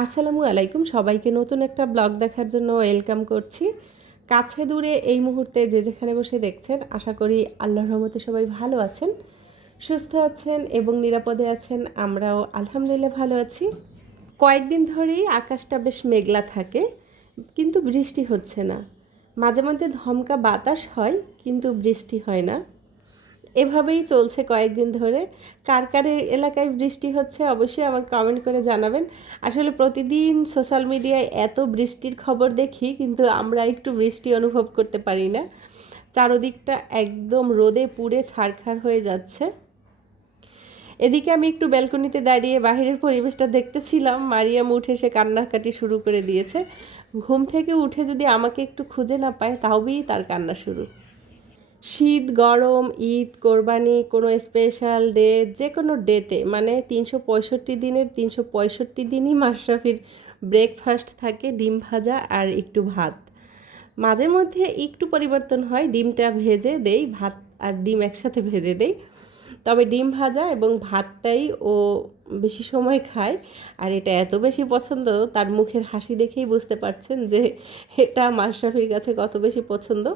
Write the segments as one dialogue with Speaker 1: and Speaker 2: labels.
Speaker 1: আসসালামু আলাইকুম। সবাইকে নতুন একটা ব্লগ দেখার জন্য ওয়েলকাম করছি। কাছে দূরে এই মুহূর্তে যে যেখানে বসে দেখছেন, আশা করি আল্লাহর রহমতে সবাই ভালো আছেন, সুস্থ আছেন এবং নিরাপদে আছেন। আমরাও আলহামদুলিল্লাহ ভালো আছি। কয়েকদিন ধরেই আকাশটা বেশ মেঘলা থাকে, কিন্তু বৃষ্টি হচ্ছে না। মাঝে মধ্যে ধমকা বাতাস হয়, কিন্তু বৃষ্টি হয় না। এভাবেই চলছে কয়েকদিন ধরে। কার কার এলাকায় বৃষ্টি হচ্ছে অবশ্যই আমাকে কমেন্ট করে জানাবেন। আসলে প্রতিদিন সোশ্যাল মিডিয়ায় এত বৃষ্টির খবর দেখি, কিন্তু আমরা একটু বৃষ্টি অনুভব করতে পারি না। চারদিকটা একদম রোদে পুড়ে ছারখার হয়ে যাচ্ছে। এদিকে আমি একটু ব্যালকনিতে দাঁড়িয়ে বাহিরের পরিবেশটা দেখতেছিলাম। মারিয়াম উঠে সে কান্নাকাটি শুরু করে দিয়েছে। ঘুম থেকে উঠে যদি আমাকে একটু খুঁজে না পায় তাহবেই তার কান্না শুরু। শীত, গরম, ঈদ, কোরবানি, কোনো স্পেশাল ডে যে কোনো ডেতে মানে তিনশো পঁয়ষট্টি দিনের তিনশো পঁয়ষট্টি দিনই মাশরাফির ব্রেকফাস্ট থাকে, ডিম ভাজা আর একটু ভাত। মাঝে মধ্যে একটু পরিবর্তন হয়, ডিমটা ভেজে দেই, ভাত আর ডিম একসাথে ভেজে দেই। তবে ডিম ভাজা এবং ভাতটাই ও বেশি সময় খায়। আর এটা এত বেশি পছন্দ, তার মুখের হাসি দেখেই বুঝতে পারছেন যে এটা মাশরাফির কাছে কত বেশি পছন্দ।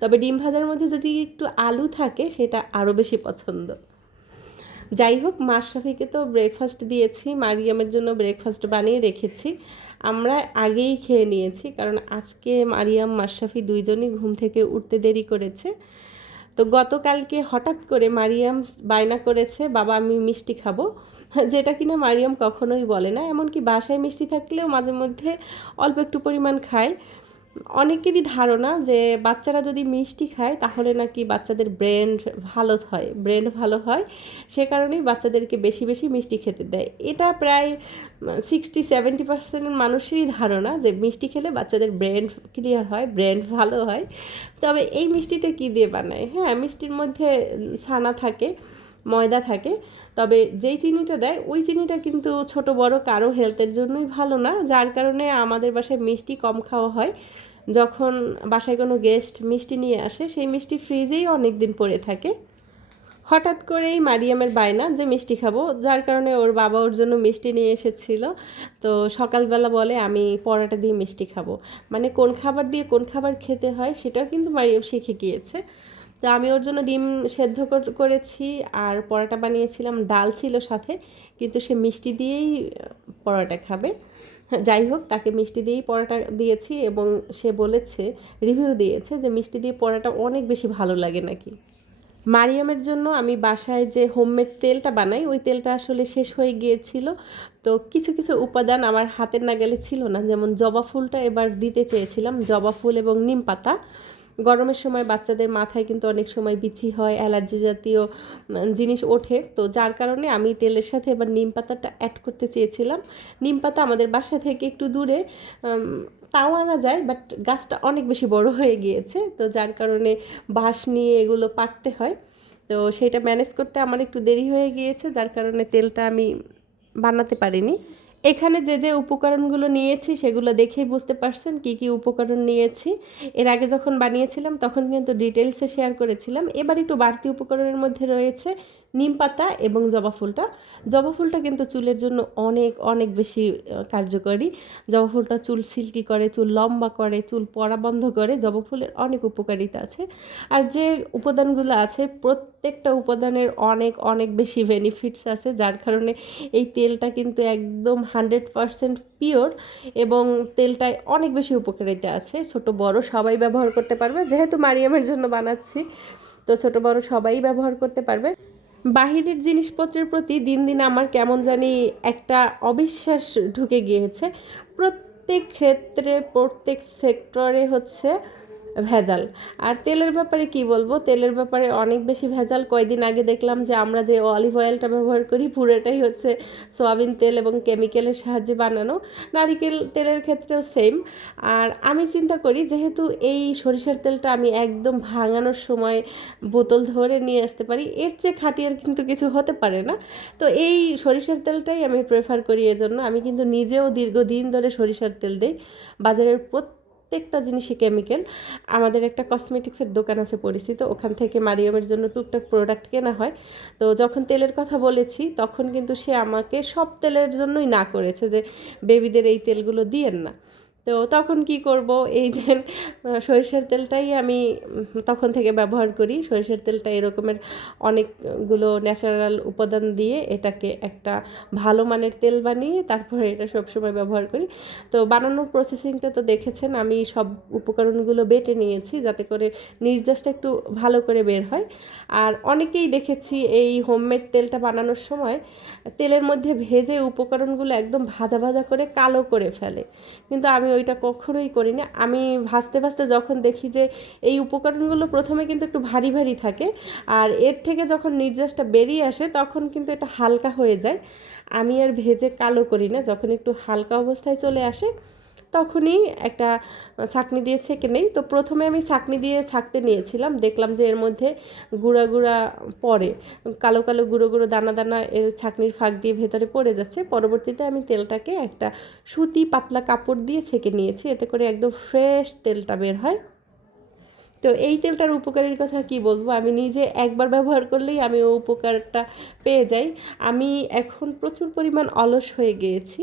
Speaker 1: তবে ডিম ভাজার মধ্যে যদি একটু আলু থাকে, সেটা আরও বেশি পছন্দ। যাই হোক মাশরাফিকে তো ব্রেকফাস্ট দিয়েছি, মারিয়ামের জন্য ব্রেকফাস্ট বানিয়ে রেখেছি। আমরা আগেই খেয়ে নিয়েছি, কারণ আজকে মারিয়াম মাশরাফি দুইজনই ঘুম থেকে উঠতে দেরি করেছে। তো গতকালকে হঠাৎ করে মারিয়াম বায়না করেছে, বাবা, আমি মিষ্টি খাব। যেটা কিনা মারিয়াম কখনোই বলে না। এমনকি বাসায় মিষ্টি থাকলেও মাঝে মধ্যে অল্প একটু পরিমাণ খায়। অনেকেরই ধারণা যে বাচ্চারা যদি মিষ্টি খায়, তাহলে নাকি বাচ্চাদের ব্রেন ভালো হয়, ব্রেন ভালো হয়। সে কারণেই বাচ্চাদেরকে বেশি বেশি মিষ্টি খেতে দেয়। এটা প্রায় সিক্সটি সেভেন্টি পার্সেন্ট মানুষেরই ধারণা যে মিষ্টি খেলে বাচ্চাদের ব্রেন ক্লিয়ার হয়, ব্রেন ভালো হয়। তবে এই মিষ্টিটা কী দিয়ে বানায়? হ্যাঁ মিষ্টির মধ্যে ছানা থাকে, ময়দা থাকে। তবে যেই চিনিটা দেয়, ওই চিনিটা কিন্তু ছোট, বড় কারও হেলথের জন্যই ভালো না। যার কারণে আমাদের বাসায় মিষ্টি কম খাওয়া হয়। যখন বাসায় কোনো গেস্ট মিষ্টি নিয়ে আসে, সেই মিষ্টি ফ্রিজেই অনেক দিন পড়ে থাকে। হঠাৎ করেই মারিয়ামের বায়না যে মিষ্টি খাব, যার কারণে ওর বাবা ওর জন্য মিষ্টি নিয়ে এসেছিল। তো সকালবেলা বলে, আমি পরোটা দিয়ে মিষ্টি খাব। মানে কোন খাবার দিয়ে কোন খাবার খেতে হয়, সেটাও কিন্তু মারিয়াম শিখে গিয়েছে। তো আমি ওর জন্য ডিম সেদ্ধ করেছি আর পরোটা বানিয়েছিলাম, ডাল ছিল সাথে, কিন্তু সে মিষ্টি দিয়েই পরোটা খাবে। যাই হোক, তাকে মিষ্টি দিয়েই পরোটা দিয়েছি এবং সে বলেছে, রিভিউ দিয়েছে যে মিষ্টি দিয়ে পরোটা অনেক বেশি ভালো লাগে নাকি। মারিয়ামের জন্য আমি বাসায় যে হোমমেড তেলটা বানাই, ওই তেলটা আসলে শেষ হয়ে গিয়েছিল। তো কিছু কিছু উপাদান আমার হাতের নাগালে ছিল না, যেমন জবা ফুলটা এবার দিতে চেয়েছিলাম, জবা ফুল এবং নিম পাতা। গরমের সময় বাচ্চাদের মাথায় কিন্তু অনেক সময় বিচি হয়, অ্যালার্জি জাতীয় জিনিস ওঠে। তো যার কারণে আমি তেলের সাথে এবার নিম পাতাটা অ্যাড করতে চেয়েছিলাম। নিম পাতা আমাদের বাসা থেকে একটু দূরে তাও আনা যায় বাট গাছটা অনেক বেশি বড় হয়ে গিয়েছে। তো যার কারণে বাঁশ নিয়ে এগুলো পাটতে হয়। তো সেটা ম্যানেজ করতে আমার একটু দেরি হয়ে গিয়েছে, যার কারণে তেলটা আমি বানাতে পারিনি। এখানে যে যে উপকরণগুলো নিয়েছি সেগুলো দেখেই বুঝতে পারছেন কি কি উপকরণ নিয়েছি। এর আগে যখন বানিয়েছিলাম তখন কিন্তু ডিটেলসে শেয়ার করেছিলাম। এবার একটু বাড়তি উপকরণের মধ্যে রয়েছে নিম পাতা এবং জবা ফুলটা। জবা ফুলটা কিন্তু চুলের জন্য অনেক অনেক বেশি কার্যকরী। জবা ফুলটা চুল সিল্কি করে, চুল লম্বা করে, চুল পড়া বন্ধ করে জবা ফুলের অনেক উপকারিতা আছে। আর যে উপাদানগুলো আছে, প্রত্যেকটা উপাদানের অনেক অনেক বেশি বেনিফিটস আছে, যার কারণে এই তেলটা কিন্তু একদম হান্ড্রেড পারসেন্ট পিওর এবং তেলটায় অনেক বেশি উপকারিতা আছে। ছোট, বড় সবাই ব্যবহার করতে পারবে। যেহেতু মারিয়ামের জন্য বানাচ্ছি, তো ছোট, বড় সবাই ব্যবহার করতে পারবে। বাহিরের জিনিসপত্রের প্রতি দিন দিন আমার কেমন জানি একটা অবিশ্বাস ঢুকে গিয়েছে। প্রত্যেক ক্ষেত্রে, প্রত্যেক সেক্টরে হচ্ছে ভেজাল। আর তেলের ব্যাপারে কি বলব? তেলের ব্যাপারে অনেক বেশি ভেজাল। কয়দিন আগে দেখলাম যে আমরা যে অলিভ অয়েলটা ব্যবহার করি, পুরোটাই হচ্ছে সয়াবিন তেল এবং কেমিক্যালের সাহায্যে বানানো। নারিকেল তেলের ক্ষেত্রেও সেম আর আমি চিন্তা করি, যেহেতু এই সরিষার তেলটা আমি একদম ভাঙানোর সময় বোতল ধরে নিয়ে আসতে পারি, এর চেয়ে খাটিয়ার কিন্তু কিছু হতে পারে না। তো এই সরিষার তেলটাই আমি প্রেফার করি এজন্য। আমি কিন্তু নিজেও দীর্ঘদিন ধরে সরিষার তেল দিই। বাজারের প্রত্যেক প্রত্যেকটা জিনিসই কেমিক্যাল আমাদের একটা কসমেটিক্সের দোকান আছে পরিচিত, ওখান থেকে মারিয়ামের জন্য টুকটাক প্রোডাক্ট কেনা হয়। তো যখন তেলের কথা বলেছি, তখন কিন্তু সে আমাকে সব তেলের জন্যই না করেছে যে, বেবিদের এই তেলগুলো দিয়েন না। তো তখন কি করব? এই যে সরিষার তেলটাই আমি তখন থেকে ব্যবহার করি। সরিষার তেলটা এরকমের অনেকগুলো ন্যাচারাল উপাদান দিয়ে এটাকে একটা ভালো মানের তেল বানিয়ে তারপরে এটা সবসময় ব্যবহার করি। তো বানানোর প্রসেসিংটা তো দেখেছেন, আমি সব উপকরণগুলো বেটে নিয়েছি যাতে করে নির্যাসটা একটু ভালো করে বের হয়। আর অনেকেই দেখেছি এই হোমমেড তেলটা বানানোর সময় তেলের মধ্যে ভেজে উপকরণগুলো একদম ভাজা ভাজা করে কালো করে ফেলে। কিন্তু আমি ওইটা কখনোই করি না আমি ভাসতে ভাসতে যখন দেখি যে এই উপকরণগুলো প্রথমে কিন্তু একটু ভারী ভারী থাকে আর এর থেকে যখন নির্যাসটা বেরিয়ে আসে তখন কিন্তু এটা হালকা হয়ে যায়। আমি আর ভেজে কালো করি না, যখন একটু হালকা অবস্থায় চলে আসে তখনই একটা ছাকনি দিয়ে ছেঁকে নেই। তো প্রথমে আমি ছাকনি দিয়ে ছাকতে নিয়েছিলাম। দেখলাম যে এর মধ্যে গুঁড়া গুঁড়া পড়ে। কালো কালো গুঁড়ো গুঁড়ো দানা দানা এর ছাকনির ফাঁক দিয়ে ভেতরে পড়ে যাচ্ছে। পরবর্তীতে আমি তেলটাকে একটা সুতি পাতলা কাপড় দিয়ে ছেঁকে নিয়েছি। এতে করে একদম ফ্রেশ তেলটা বের হয়। তো এই তেলটার উপকারের কথা কি বলব? আমি নিজে একবার ব্যবহার করলেই আমি উপকারটা পেয়ে যাই। আমি এখন প্রচুর পরিমাণ অলস হয়ে গিয়েছি।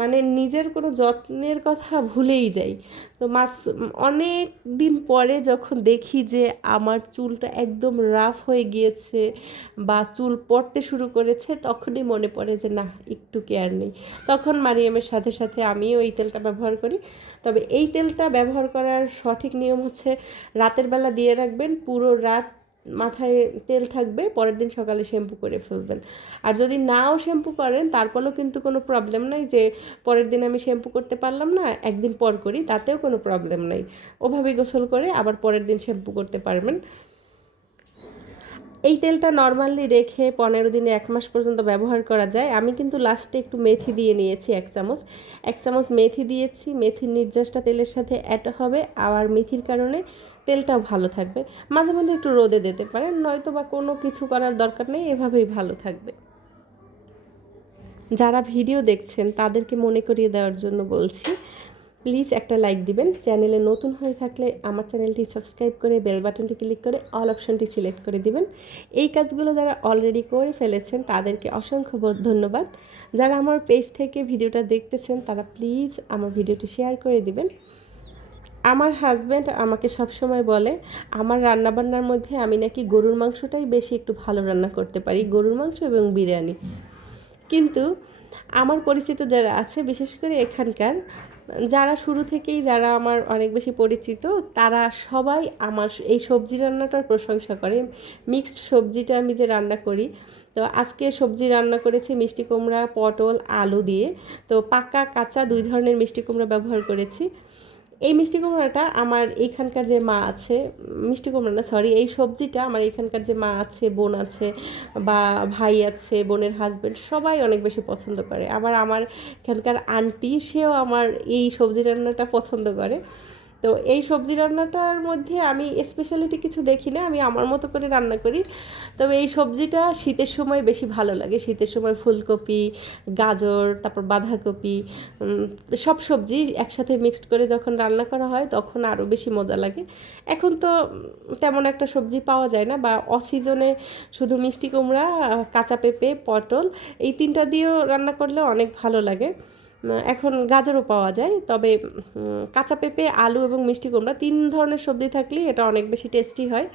Speaker 1: মানে নিজের কোনো যত্নের কথা ভুলেই যাই। তো মাস, অনেক দিন পরে যখন দেখি যে আমার চুলটা একদম রাফ হয়ে গিয়েছে বা চুল পড়তে শুরু করেছে, তখনই মনে পড়ে যে না, একটু কেয়ার নেই। তখন মারিয়ামের সাথে সাথে আমিও এই তেলটা ব্যবহার করি। তবে এই তেলটা ব্যবহার করার সঠিক নিয়ম হচ্ছে রাতের বেলা দিয়ে রাখবেন, পুরো রাত মাথায় তেল থাকবে, পরের দিন সকালে শ্যাম্পু করে ফেলবেন। আর যদি নাও শ্যাম্পু করেন তারপরেও কিন্তু কোনো প্রবলেম নাই যে, পরের দিন আমি শ্যাম্পু করতে পারলাম না, একদিন পর করি, তাতেও কোনো প্রবলেম নাই। ওভাবে গোসল করে আবার পরের দিন শ্যাম্পু করতে পারবেন। এই তেলটা নর্মালি রেখে পনেরো দিনে এক মাস পর্যন্ত ব্যবহার করা যায়। আমি কিন্তু লাস্টে একটু মেথি দিয়ে নিয়েছি এক চামচ। এক চামচ মেথি দিয়েছি। মেথির নির্যাসটা তেলের সাথে অ্যাড হবে। আর মেথির কারণে তেলটাও ভালো থাকবে। মাঝে মধ্যে একটু রোদে দিতে পারেন, নয়তো বা কোনো কিছু করার দরকার নেই, এভাবেই ভালো থাকবে। যারা ভিডিও দেখছেন, তাদেরকে মনে করিয়ে দেওয়ার জন্য বলছি প্লিজ একটা লাইক দিবেন। চ্যানেলে নতুন হয়ে থাকলে আমার চ্যানেলটি সাবস্ক্রাইব করে বেল বাটনটি ক্লিক করে অল অপশনটি সিলেক্ট করে দিবেন। এই কাজগুলো যারা অলরেডি করে ফেলেছেন, তাদেরকে অসংখ্য ধন্যবাদ। যারা আমার পেজ থেকে ভিডিওটা দেখতেছেন, তারা প্লিজ আমার ভিডিওটি শেয়ার করে দিবেন। আমার হাজব্যান্ড আমাকে সবসময় বলে, আমার রান্নাবান্নার মধ্যে আমি নাকি গরুর মাংসটাই বেশি একটু ভালো রান্না করতে পারি, গরুর মাংস এবং বিরিয়ানি। কিন্তু আমার পরিচিত যারা আছে, বিশেষ করে এখানকার যারা শুরু থেকেই যারা আমার অনেক বেশি পরিচিত, তারা সবাই আমার এই সবজি রান্নাটার প্রশংসা করে। মিক্সড সবজিটা আমি যে রান্না করি, তো আজকে সবজি রান্না করেছি মিষ্টি কুমড়া, পটল, আলু দিয়ে। তো পাকা, কাঁচা দুই ধরনের মিষ্টি কুমড়া ব্যবহার করেছি। এই মিষ্টি কুমড়াটা আমার এইখানকার যে মা আছে, মিষ্টি কুমড়া না সরি এই সবজিটা আমার এইখানকার যে মা আছে, বোন আছে বা ভাই আছে, বোনের হাজব্যান্ড সবাই অনেক বেশি পছন্দ করে। আবার আমার এখানকার আন্টি সেও আমার এই সবজি রান্নাটা পছন্দ করে। তো এই সবজি রান্নাটার মধ্যে আমি স্পেশালিটি কিছু দেখি না, আমি আমার মতো করে রান্না করি। তবে এই সবজিটা শীতের সময় বেশি ভালো লাগে। শীতের সময় ফুলকপি, গাজর, তারপর বাঁধাকপি সব সবজি একসাথে মিক্সড করে যখন রান্না করা হয় তখন আরও বেশি মজা লাগে। এখন তো তেমন একটা সবজি পাওয়া যায় না বা অসিজনে শুধু মিষ্টি কুমড়া, কাঁচা পেঁপে, পটল এই তিনটা দিয়েও রান্না করলে অনেক ভালো লাগে। এখন গাজরও পাওয়া যায়, তবে কাঁচা পেঁপে, আলু এবং মিষ্টি কুমড়া তিন ধরনের সবজি থাকলে এটা অনেক বেশি টেস্টি হয়।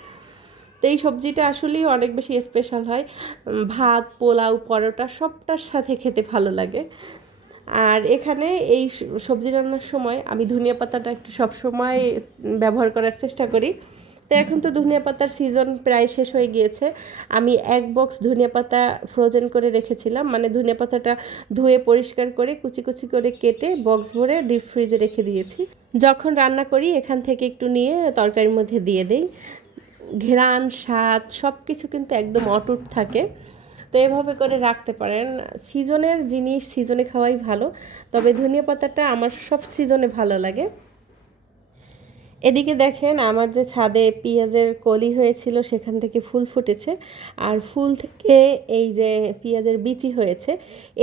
Speaker 1: তো এই সবজিটা আসলেই অনেক বেশি স্পেশাল হয়। ভাত, পোলাও, পরোটা সবটার সাথে খেতে ভালো লাগে। আর এখানে এই সবজি রান্নার সময় আমি ধনিয়া পাতাটা একটু সবসময় ব্যবহার করার চেষ্টা করি। তো এখন তো ধনিয়া পাতার সিজন প্রায় শেষ হয়ে গিয়েছে। আমি এক বক্স ধনিয়া পাতা ফ্রোজেন করে রেখেছিলাম। মানে ধনিয়া পাতাটা ধুয়ে পরিষ্কার করে, কুচি কুচি করে কেটে বক্স ভরে ডিপ ফ্রিজে রেখে দিয়েছি। যখন রান্না করি, এখান থেকে একটু নিয়ে তরকারির মধ্যে দিয়ে দিই। ঘেরান স্বাদ সব কিছু কিন্তু একদম অটুট থাকে। তো এভাবে করে রাখতে পারেন। সিজনের জিনিস সিজনে খাওয়াই ভালো। তবে ধনিয়া পাতাটা আমার সব সিজনে ভালো লাগে। এদিকে দেখেন আমার যে ছাদে পেঁয়াজের কলি হয়েছিল, সেখান থেকে ফুল ফুটেছে। আর ফুল থেকে এই যে পেঁয়াজের বিচি হয়েছে,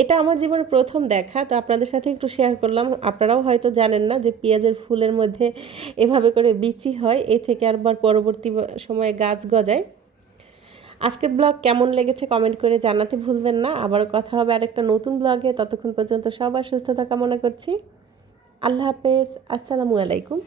Speaker 1: এটা আমার জীবনে প্রথম দেখা। তো আপনাদের সাথে একটু শেয়ার করলাম। আপনারাও হয়তো জানেন না যে পেঁয়াজের ফুলের মধ্যে এভাবে করে বিচি হয়, এ থেকে আবার পরবর্তী সময়ে গাছ গজায়। আজকের ব্লগ কেমন লেগেছে কমেন্ট করে জানাতে ভুলবেন না। আবারও কথা হবে আরেকটা নতুন ব্লগে ততক্ষণ পর্যন্ত সবার সুস্থতা কামনা করছি। আল্লাহ হাফেজ। আসসালামু আলাইকুম।